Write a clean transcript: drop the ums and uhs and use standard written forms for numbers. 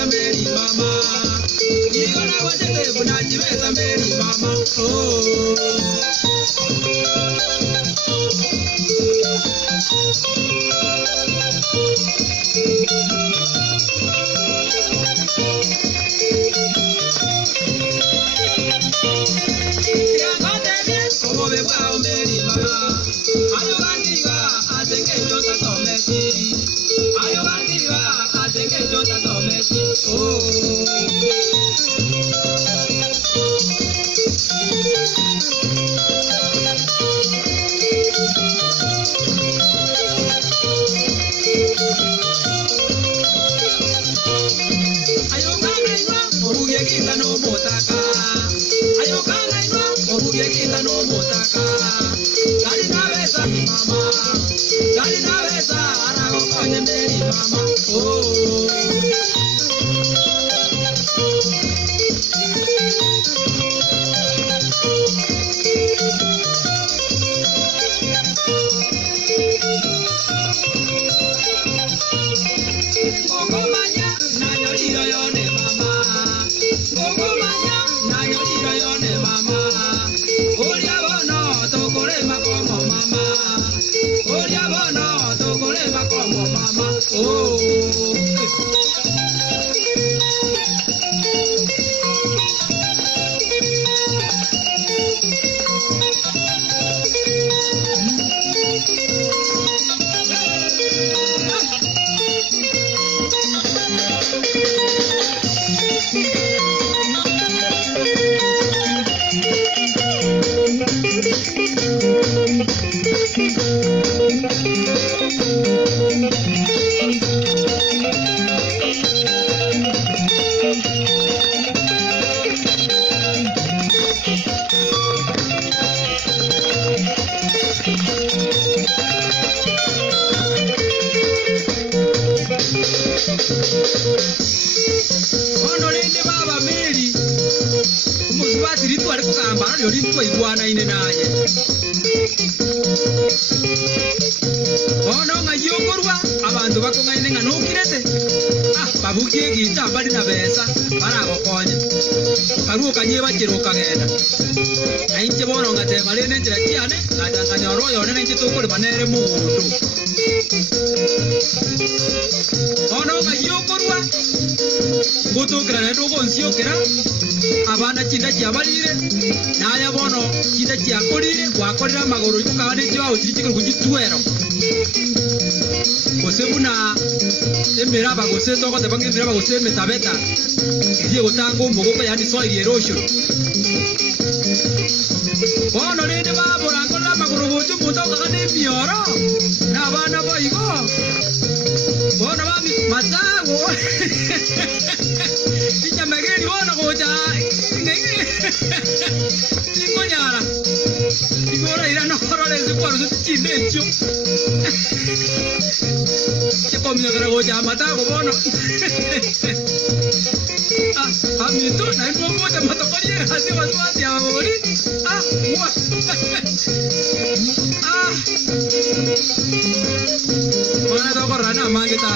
unachibeza Mary mama. Niona wajete unachibeza Mary mama. Oh. Abana chinda chia balire na ya bono chinda chia korire wakorera magoro yukane cyo aho kirikiro kugitwero kosebuna emera bagose toko tebange emera bagose metabeta igiye gutanga umbogo ko yani soil erosion bono rende babora korera magoro bojo mutoka kane mioro na abana boigo bono bami matago magari bono goja tingo nyara igora ira no role se por su chinecho che pomino gara goja mata go bono ami tu na ko mo ta mata pari hati waswati amori wa mana to korana mangita